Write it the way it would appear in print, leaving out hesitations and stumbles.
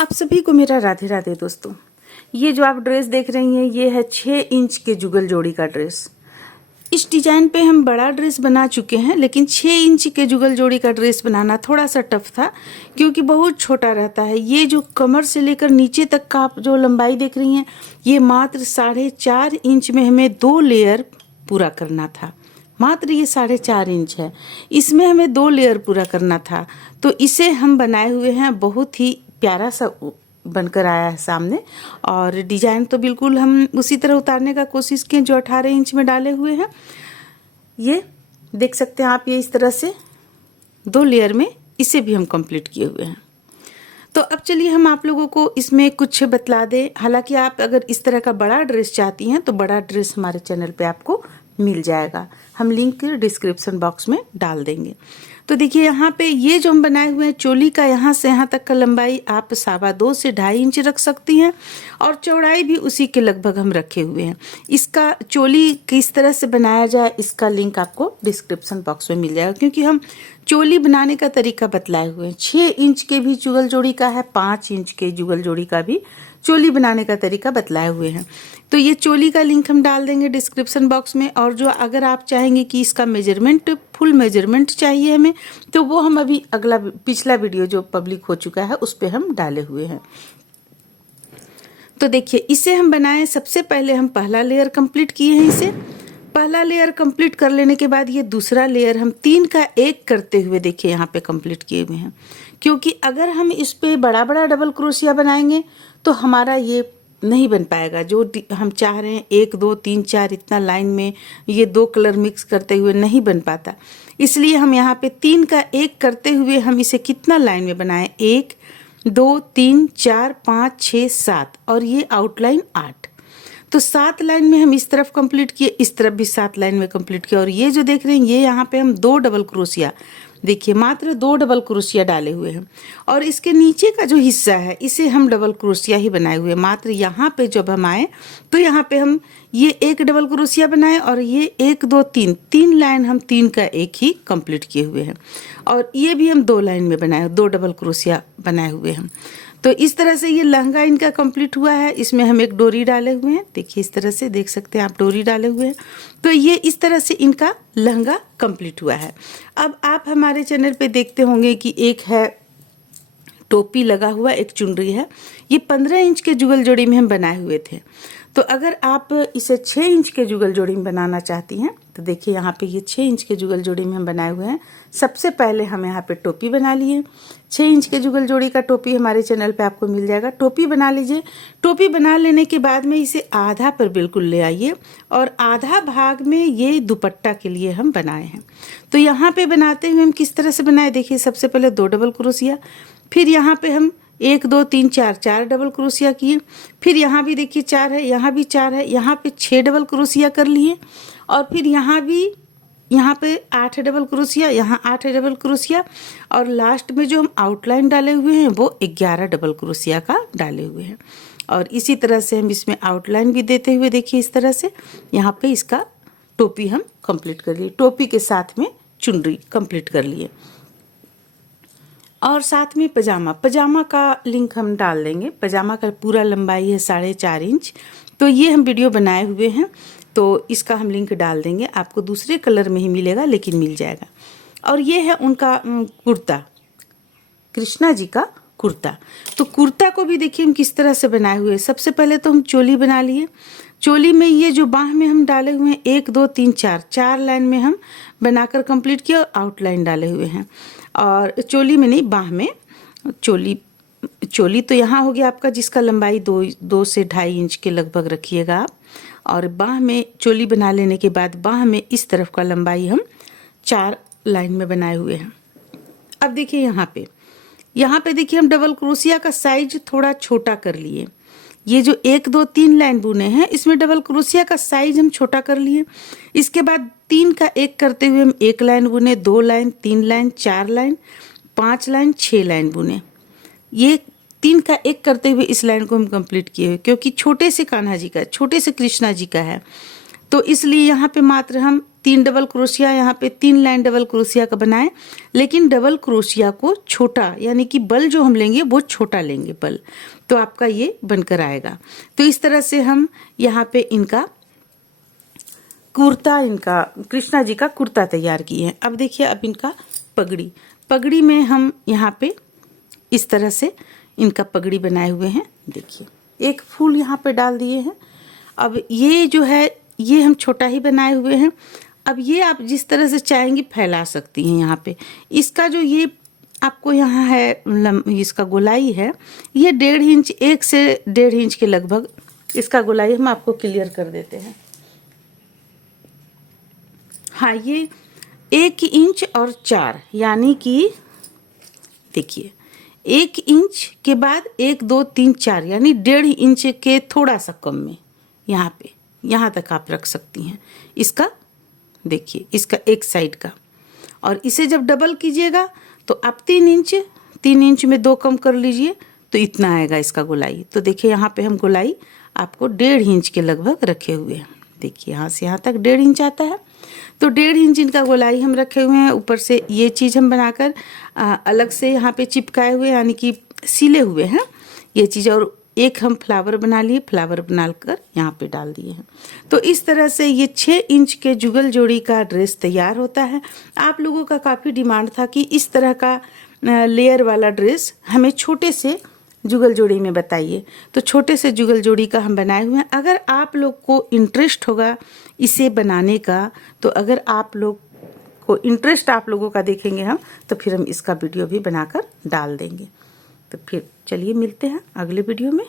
आप सभी को मेरा राधे राधे दोस्तों। ये जो आप ड्रेस देख रही हैं ये है 6 इंच के जुगल जोड़ी का ड्रेस। इस डिजाइन पे हम बड़ा ड्रेस बना चुके हैं, लेकिन 6 इंच के जुगल जोड़ी का ड्रेस बनाना थोड़ा सा टफ था क्योंकि बहुत छोटा रहता है। ये जो कमर से लेकर नीचे तक का आप जो लंबाई देख रही हैं ये मात्र 4.5 इंच में हमें 2 लेयर पूरा करना था। मात्र ये 4.5 इंच है, इसमें हमें 2 लेयर पूरा करना था। तो इसे हम बनाए हुए हैं, बहुत ही प्यारा सा बनकर आया है सामने। और डिजाइन तो बिल्कुल हम उसी तरह उतारने का कोशिश किए जो 18 इंच में डाले हुए हैं। ये देख सकते हैं आप, ये इस तरह से 2 लेयर में इसे भी हम कंप्लीट किए हुए हैं। तो अब चलिए हम आप लोगों को इसमें कुछ बतला दें। हालांकि आप अगर इस तरह का बड़ा ड्रेस चाहती हैं तो बड़ा ड्रेस हमारे चैनल पे आपको मिल जाएगा, हम लिंक डिस्क्रिप्शन बॉक्स में डाल देंगे। तो देखिए यहाँ पे ये जो हम बनाए हुए हैं चोली का, यहाँ से यहाँ तक का लंबाई आप 2.25 से 2.5 इंच रख सकती हैं और चौड़ाई भी उसी के लगभग हम रखे हुए हैं। इसका चोली किस तरह से बनाया जाए इसका लिंक आपको डिस्क्रिप्शन बॉक्स में मिल जाएगा, क्योंकि हम चोली बनाने का तरीका बतलाए हुए हैं। 6 इंच के भी जुगल जोड़ी का है, 5 इंच के जुगल जोड़ी का भी चोली बनाने का तरीका बतलाए हुए हैं। तो ये चोली का लिंक हम डाल देंगे डिस्क्रिप्शन बॉक्स में। और जो अगर आप चाहेंगे कि इसका मेजरमेंट, फुल मेजरमेंट चाहिए हमें, तो वो हम अभी पिछला वीडियो जो पब्लिक हो चुका है उस पर हम डाले हुए हैं। तो देखिए इसे हम बनाए, सबसे पहले हम पहला लेयर कंप्लीट किए हैं। इसे पहला लेयर कंप्लीट कर लेने के बाद ये दूसरा लेयर हम 3 का 1 करते हुए देखिए यहाँ पे कंप्लीट किए हुए हैं। क्योंकि अगर हम इस पे बड़ा बड़ा डबल क्रोशिया बनाएंगे तो हमारा ये नहीं बन पाएगा। जो हम चाह रहे हैं 1 2 3 4 इतना लाइन में ये 2 कलर मिक्स करते हुए नहीं बन पाता। इसलिए हम यहाँ पे 3 का 1 करते हुए हम इसे कितना लाइन में बनाएं, 1 2 3 4 5 6 7 और ये आउटलाइन 8। तो 7 लाइन में हम इस तरफ कंप्लीट किए, इस तरफ भी 7 लाइन में कंप्लीट किया। और ये जो देख रहे हैं ये यहाँ पे हम 2 डबल क्रोशिया, देखिए मात्र 2 डबल क्रोशिया डाले हुए हैं। और इसके नीचे का जो हिस्सा है इसे हम डबल क्रोशिया ही बनाए हुए हैं। मात्र यहाँ पे जब हम आए तो यहाँ पे हम ये 1 डबल क्रोशिया बनाए और ये 1 2 3 लाइन हम 3 का 1 ही कंप्लीट किए हुए हैं। और ये भी हम 2 लाइन में बनाए, 2 डबल क्रोशिया बनाए हुए हैं। तो इस तरह से ये लहंगा इनका कंप्लीट हुआ है। इसमें हम एक डोरी डाले हुए हैं, देखिए इस तरह से देख सकते हैं आप, डोरी डाले हुए हैं। तो ये इस तरह से इनका लहंगा कंप्लीट हुआ है। अब आप हमारे चैनल पे देखते होंगे कि एक है टोपी लगा हुआ, एक चुनरी है। ये 15 इंच के जुगल जोड़ी में हम बनाए हुए थे। तो अगर आप इसे 6 इंच के जुगल जोड़ी में बनाना चाहती हैं तो देखिए यहाँ पे ये 6 इंच के जुगल जोड़ी में हम बनाए हुए हैं। सबसे पहले हम यहाँ पे टोपी बना लिए। 6 इंच के जुगल जोड़ी का टोपी हमारे चैनल पे आपको मिल जाएगा। टोपी बना लीजिए। टोपी बना लेने के बाद में इसे आधा पर बिल्कुल ले आइए और आधा भाग में ये दुपट्टा के लिए हम बनाए हैं। तो यहाँ पे बनाते हुए हम किस तरह से बनाए, देखिए सबसे पहले 2 डबल क्रोशिया, फिर यहाँ पे हम 1 2 3 4 डबल क्रोशिया किए। फिर यहाँ भी देखिए 4 है, यहाँ भी 4 है, यहाँ पे 6 डबल क्रोशिया कर लिए। और फिर यहाँ पे 8 डबल क्रोशिया, यहाँ 8 डबल क्रोशिया। और लास्ट में जो हम आउटलाइन डाले हुए हैं वो 11 डबल क्रोशिया का डाले हुए हैं। और इसी तरह से हम इसमें आउटलाइन भी देते हुए देखिए इस तरह से यहाँ पे इसका टोपी हम कंप्लीट कर लिए। टोपी के साथ में चुनरी कंप्लीट कर लिए। और साथ में पजामा का लिंक हम डाल देंगे। पजामा का पूरा लंबाई है 4.5 इंच। तो ये हम वीडियो बनाए हुए हैं, तो इसका हम लिंक डाल देंगे। आपको दूसरे कलर में ही मिलेगा लेकिन मिल जाएगा। और ये है उनका कुर्ता, कृष्णा जी का कुर्ता। तो कुर्ता को भी देखिए हम किस तरह से बनाए हुए हैं। सबसे पहले तो हम चोली बना लिए। चोली में ये जो बाह में हम डाले हुए हैं 1 2 3 4 लाइन में हम बनाकर कंप्लीट किया और आउटलाइन डाले हुए हैं। और चोली में नहीं, बाह में। चोली तो यहाँ हो गया आपका जिसका लंबाई 2 से 2.5 इंच के लगभग रखिएगा आप। और बाह में चोली बना लेने के बाद बाह में इस तरफ का लंबाई हम 4 लाइन में बनाए हुए हैं। अब देखिए यहाँ पे देखिए हम डबल क्रोशिया का साइज थोड़ा छोटा कर लिए। ये जो 1 2 3 लाइन बुने हैं इसमें डबल क्रोशिया का साइज हम छोटा कर लिए। इसके बाद 3 का 1 करते हुए हम 1 लाइन बुने, 2 line, 3 line, 4 line, 5 line, 6 line बुने। ये 3 का 1 करते हुए इस लाइन को हम कंप्लीट किए हुए, क्योंकि छोटे से कान्हा जी का, छोटे से कृष्णा जी का है। तो इसलिए यहाँ पे मात्र हम 3 डबल क्रोशिया, यहाँ पे 3 लाइन डबल क्रोशिया का बनाए, लेकिन डबल क्रोशिया को छोटा, यानी कि बल जो हम लेंगे वो छोटा लेंगे बल, तो आपका ये बनकर आएगा। तो इस तरह से हम यहाँ पे इनका कुर्ता, इनका कृष्णा जी का कुर्ता तैयार किए हैं। अब देखिए, अब इनका पगड़ी, पगड़ी में हम यहाँ पे इस तरह से इनका पगड़ी बनाए हुए हैं। देखिए, एक फूल यहाँ पे डाल दिए हैं। अब ये जो है ये हम छोटा ही बनाए हुए हैं। अब ये आप जिस तरह से चाहेंगी फैला सकती हैं। यहाँ पे इसका जो ये आपको यहाँ है इसका गोलाई है, ये 1.5 इंच, 1 से 1.5 इंच के लगभग इसका गोलाई हम आपको क्लियर कर देते हैं। हाँ, ये 1 इंच और 4, यानी कि देखिए 1 इंच के बाद 1, 2, 3, 4, यानी 1.5 इंच के थोड़ा सा कम में यहाँ पे, यहाँ तक आप रख सकती हैं। इसका देखिए, इसका एक साइड का, और इसे जब डबल कीजिएगा तो आप 3 इंच में 2 कम कर लीजिए तो इतना आएगा इसका गोलाई। तो देखिए, यहाँ पे हम गोलाई आपको 1.5 इंच के लगभग रखे हुए हैं। देखिए, यहाँ से यहाँ तक 1.5 इंच आता है, तो 1.5 इंच इनका गोलाई हम रखे हुए हैं। ऊपर से ये चीज़ हम बनाकर अलग से यहाँ पे चिपकाए हुए, यानी कि सिले हुए हैं ये चीज़, और एक हम फ्लावर बना लिए, फ्लावर बनाकर यहाँ पे डाल दिए हैं। तो इस तरह से ये 6 इंच के जुगल जोड़ी का ड्रेस तैयार होता है। आप लोगों का काफ़ी डिमांड था कि इस तरह का लेयर वाला ड्रेस हमें छोटे से जुगल जोड़ी में बताइए, तो छोटे से जुगल जोड़ी का हम बनाए हुए हैं। अगर आप लोग को इंटरेस्ट होगा इसे बनाने का, तो अगर आप लोग को इंटरेस्ट आप लोगों का देखेंगे हम, तो फिर हम इसका वीडियो भी बनाकर डाल देंगे। तो फिर चलिए मिलते हैं अगले वीडियो में।